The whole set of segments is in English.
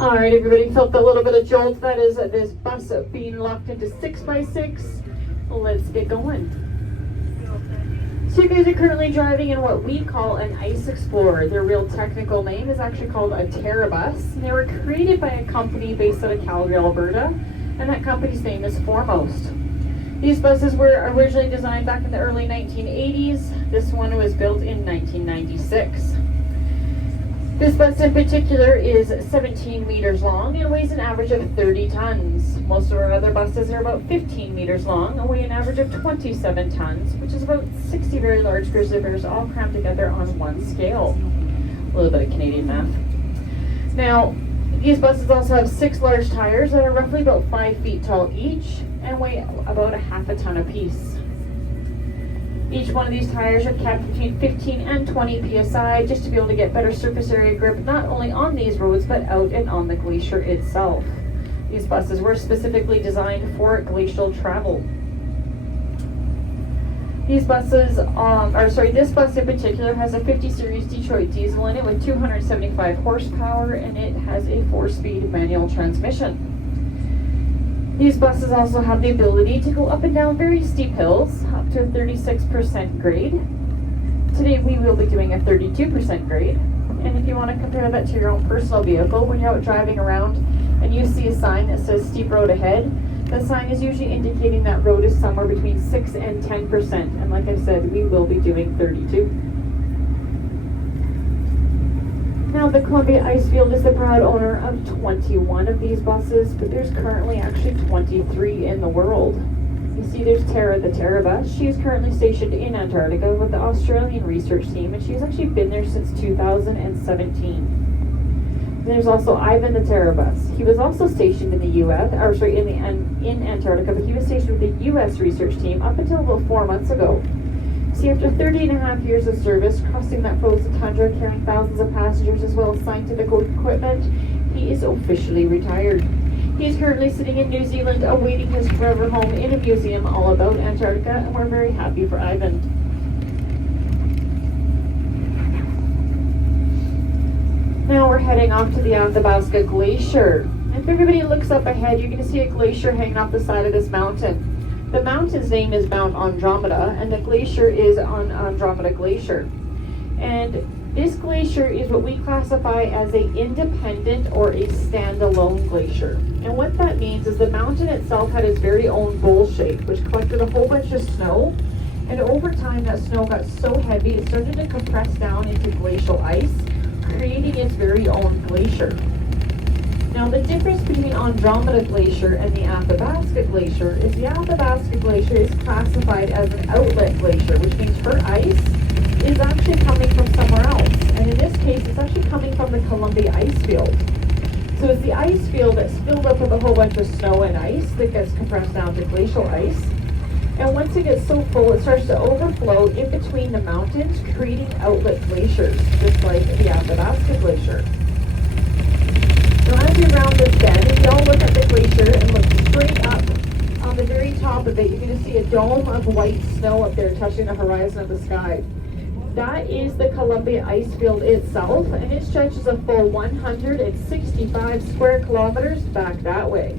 All right, everybody felt a little bit of jolt. That is this bus being locked into 6x6. Let's get going. So you guys are currently driving in what we call an Ice Explorer. Their real technical name is actually called a Terrabus. And they were created by a company based out of Calgary, Alberta, and that company's name is Foremost. These buses were originally designed back in the early 1980s. This one was built in 1996. This bus in particular is 17 meters long and weighs an average of 30 tons. Most of our other buses are about 15 meters long and weigh an average of 27 tons, which is about 60 very large grizzly bears all crammed together on one scale. A little bit of Canadian math. Now, these buses also have 6 large tires that are roughly about 5 feet tall each and weigh about a half a ton apiece. Each one of these tires are capped between 15 and 20 psi just to be able to get better surface area grip not only on these roads but out and on the glacier itself. These buses were specifically designed for glacial travel. These buses, this bus in particular has a 50 series Detroit diesel in it with 275 horsepower and it has a 4-speed manual transmission. These buses also have the ability to go up and down very steep hills, up to a 36% grade. Today we will be doing a 32% grade. And if you want to compare that to your own personal vehicle, when you're out driving around and you see a sign that says steep road ahead, the sign is usually indicating that road is somewhere between 6 and 10%. And like I said, we will be doing 32. Now, the Columbia Icefield is the proud owner of 21 of these buses, but there's currently actually 23 in the world. You see there's Tara the Terrabus. She is currently stationed in Antarctica with the Australian research team, and she's actually been there since 2017. There's also Ivan the Terrabus. He was also stationed in the U.S., in Antarctica, but he was stationed with the U.S. research team up until about 4 months ago. See, after 30 and a half years of service, crossing that frozen tundra, carrying thousands of passengers as well as scientific equipment, he is officially retired. He is currently sitting in New Zealand awaiting his forever home in a museum all about Antarctica, and we're very happy for Ivan. Now we're heading off to the Athabasca Glacier. And if everybody looks up ahead, you're going to see a glacier hanging off the side of this mountain. The mountain's name is Mount Andromeda, and the glacier is on Andromeda Glacier. And this glacier is what we classify as an independent or a standalone glacier. And what that means is the mountain itself had its very own bowl shape, which collected a whole bunch of snow. And over time, that snow got so heavy, it started to compress down into glacial ice, creating its very own glacier. Now, the difference between Andromeda Glacier and the Athabasca Glacier is the Athabasca Glacier is classified as an outlet glacier, which means her ice is actually coming from somewhere else. And in this case, it's actually coming from the Columbia Icefield. So it's the ice field that's filled up with a whole bunch of snow and ice that gets compressed down to glacial ice. And once it gets so full, it starts to overflow in between the mountains, creating outlet glaciers, just like the Athabasca Glacier. So as you round this bend, if you all look at the glacier and look straight up, on the very top of it, you're going to see a dome of white snow up there touching the horizon of the sky. That is the Columbia Icefield itself, and it stretches a full 165 square kilometers back that way.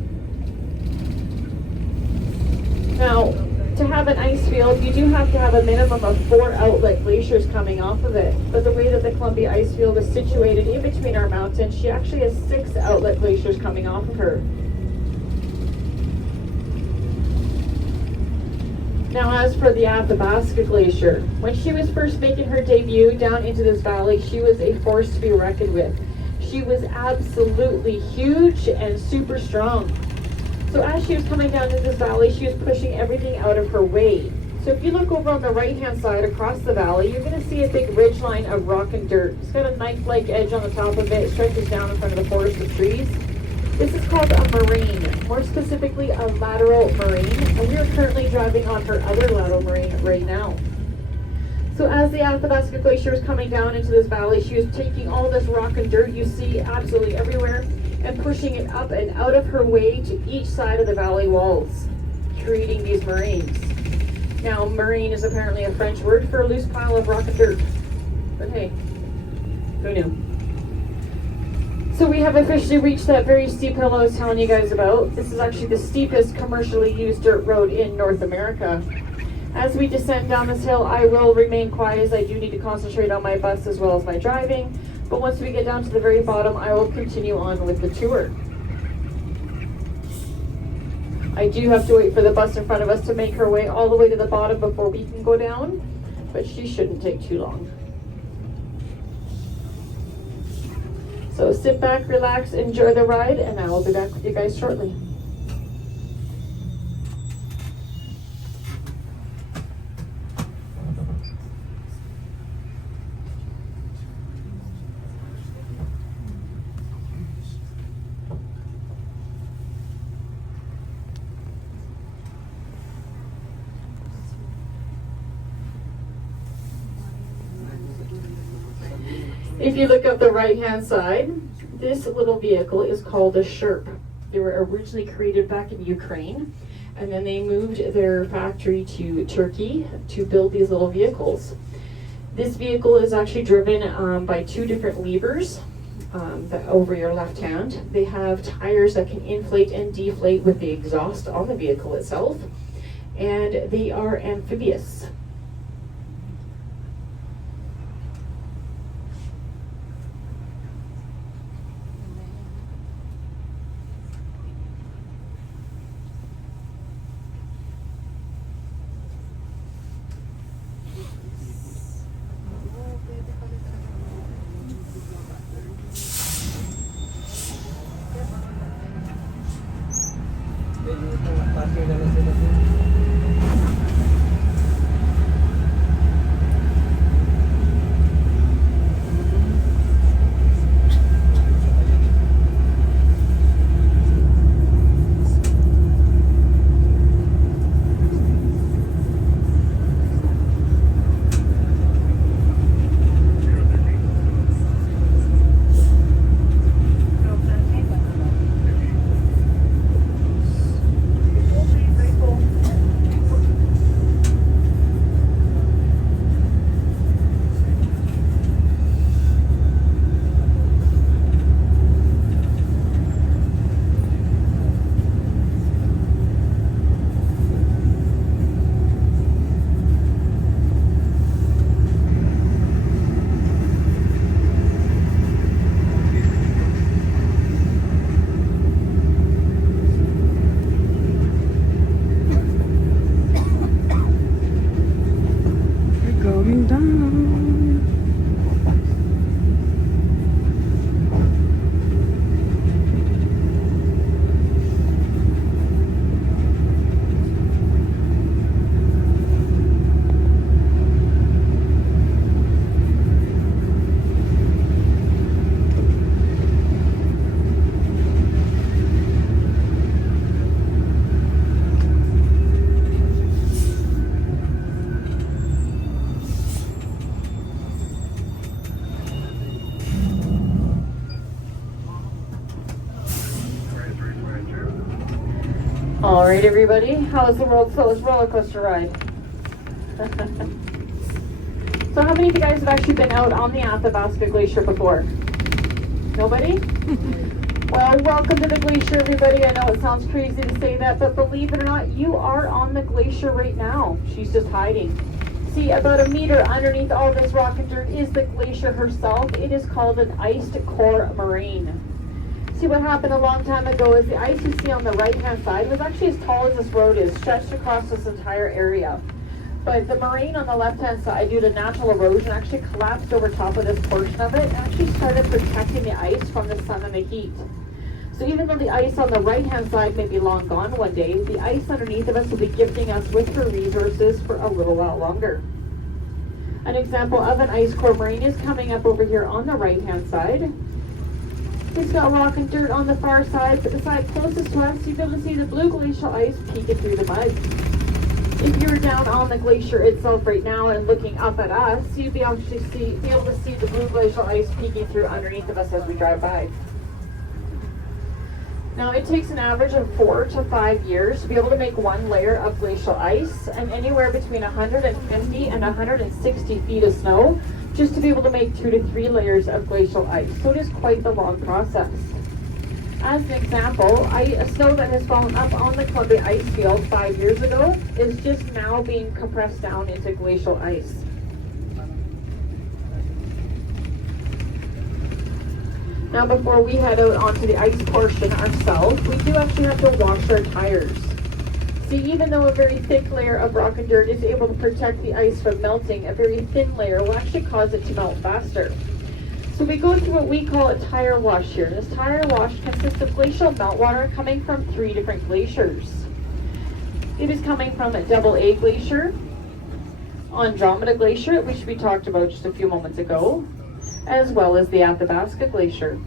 Now, to have an ice field, you do have to have a minimum of 4 outlet glaciers coming off of it. But the way that the Columbia Icefield is situated in between our mountains, she actually has 6 outlet glaciers coming off of her. Now, as for the Athabasca Glacier, when she was first making her debut down into this valley, she was a force to be reckoned with. She was absolutely huge and super strong. So as she was coming down into this valley, she was pushing everything out of her way. So if you look over on the right-hand side across the valley, you're going to see a big ridge line of rock and dirt. It's got a knife-like edge on the top of it. It stretches down in front of the forest of trees. This is called a moraine, more specifically a lateral moraine, and we are currently driving on her other lateral moraine right now. So as the Athabasca Glacier was coming down into this valley, she was taking all this rock and dirt you see absolutely everywhere and pushing it up and out of her way to each side of the valley walls, creating these moraines. Now, moraine is apparently a French word for a loose pile of rock and dirt. But hey, who knew? So we have officially reached that very steep hill I was telling you guys about. This is actually the steepest commercially used dirt road in North America. As we descend down this hill, I will remain quiet as I do need to concentrate on my bus as well as my driving. But once we get down to the very bottom, I will continue on with the tour. I do have to wait for the bus in front of us to make her way all the way to the bottom before we can go down, but she shouldn't take too long. So sit back, relax, enjoy the ride, and I will be back with you guys shortly. If you look up the right-hand side, this little vehicle is called a Sherp. They were originally created back in Ukraine, and then they moved their factory to Turkey to build these little vehicles. This vehicle is actually driven by two different levers over your left hand. They have tires that can inflate and deflate with the exhaust on the vehicle itself, and they are amphibious. All right, everybody, how is the world's slowest roller coaster ride? So how many of you guys have actually been out on the Athabasca Glacier before? Nobody? Well, welcome to the glacier, everybody. I know it sounds crazy to say that, but believe it or not, you are on the glacier right now. She's just hiding. See, about a meter underneath all this rock and dirt is the glacier herself. It is called an iced core moraine. See, what happened a long time ago is the ice you see on the right-hand side was actually as tall as this road is, stretched across this entire area. But the moraine on the left-hand side, due to natural erosion, actually collapsed over top of this portion of it and actually started protecting the ice from the sun and the heat. So even though the ice on the right-hand side may be long gone one day, the ice underneath of us will be gifting us with her resources for a little while longer. An example of an ice core moraine is coming up over here on the right-hand side. It's got rock and dirt on the far side, but the side closest to us, you'll be able to see the blue glacial ice peeking through the mud. If you were down on the glacier itself right now and looking up at us, you'd be able to see the blue glacial ice peeking through underneath of us as we drive by. Now, it takes an average of 4 to 5 years to be able to make one layer of glacial ice, and anywhere between 150 and 160 feet of snow just to be able to make 2 to 3 layers of glacial ice. So it is quite the long process. As an example, snow that has fallen up on the Columbia Icefield 5 years ago is just now being compressed down into glacial ice. Now before we head out onto the ice portion ourselves, we do actually have to wash our tires. See, even though a very thick layer of rock and dirt is able to protect the ice from melting, a very thin layer will actually cause it to melt faster. So we go through what we call a tire wash here. This tire wash consists of glacial meltwater coming from 3 different glaciers. It is coming from a AA Glacier, Andromeda Glacier, which we talked about just a few moments ago, as well as the Athabasca Glacier.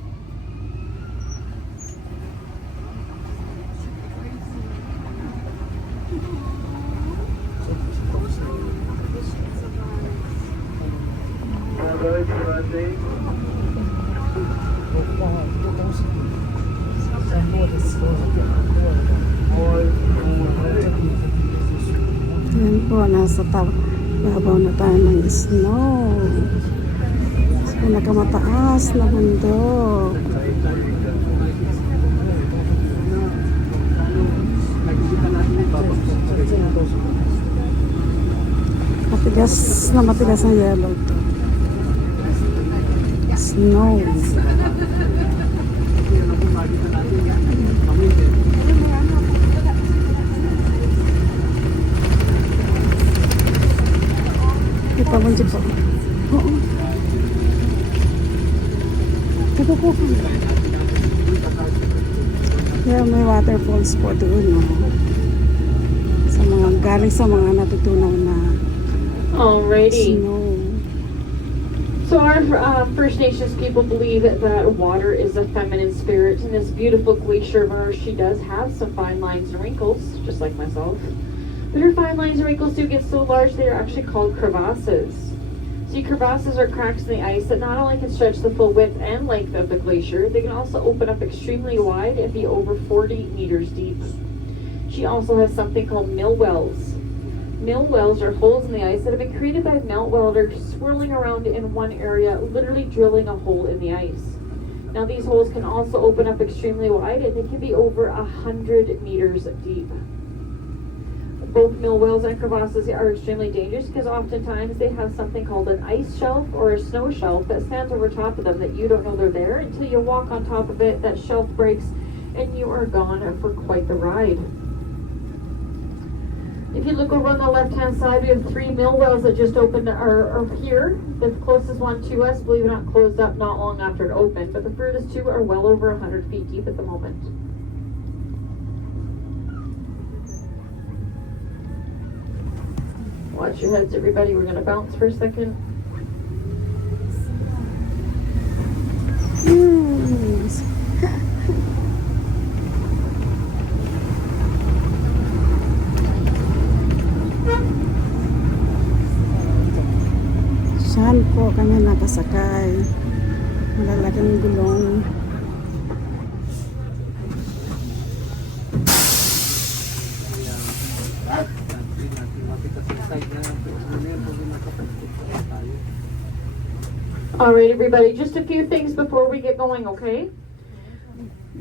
Yan po, nasa babaw na tayo ng snow. Sa pinakamataas na bundok. Matigas ang yellow to. Snow. Kita mo dito po. Oo. Ito po. Kaya may waterfalls po doon. No? Galing sa mga natutunaw na Alrighty. snow. So our First Nations people believe that water is a feminine spirit, and this beautiful glacier of ours, she does have some fine lines and wrinkles, just like myself. But her fine lines and wrinkles do get so large they are actually called crevasses. See, crevasses are cracks in the ice that not only can stretch the full width and length of the glacier, they can also open up extremely wide and be over 40 meters deep. She also has something called mill wells. Mill wells are holes in the ice that have been created by meltwater swirling around in one area, literally drilling a hole in the ice. Now these holes can also open up extremely wide and they can be over 100 meters deep. Both mill wells and crevasses are extremely dangerous because oftentimes they have something called an ice shelf or a snow shelf that stands over top of them that you don't know they're there until you walk on top of it, that shelf breaks, and you are gone for quite the ride. If you look over on the left-hand side, we have 3 mill wells that just opened are here. The closest one to us, believe it or not, closed up not long after it opened, but the furthest 2 are well over 100 feet deep at the moment. Watch your heads, everybody. We're going to bounce for a second. Yes. Saan po kami nakasakay? Malalaking gulong. Alright, everybody, just a few things before we get going, okay?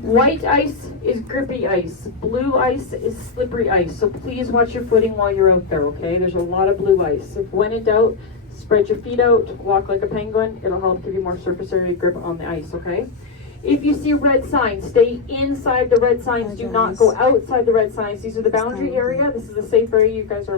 White ice is grippy ice. Blue ice is slippery ice. So please watch your footing while you're out there, okay? There's a lot of blue ice. If when in doubt, spread your feet out, walk like a penguin. It'll help give you more surface area grip on the ice, okay? If you see red signs, stay inside the red signs. Do not go outside the red signs. These are the boundary area. This is the safe area. You guys are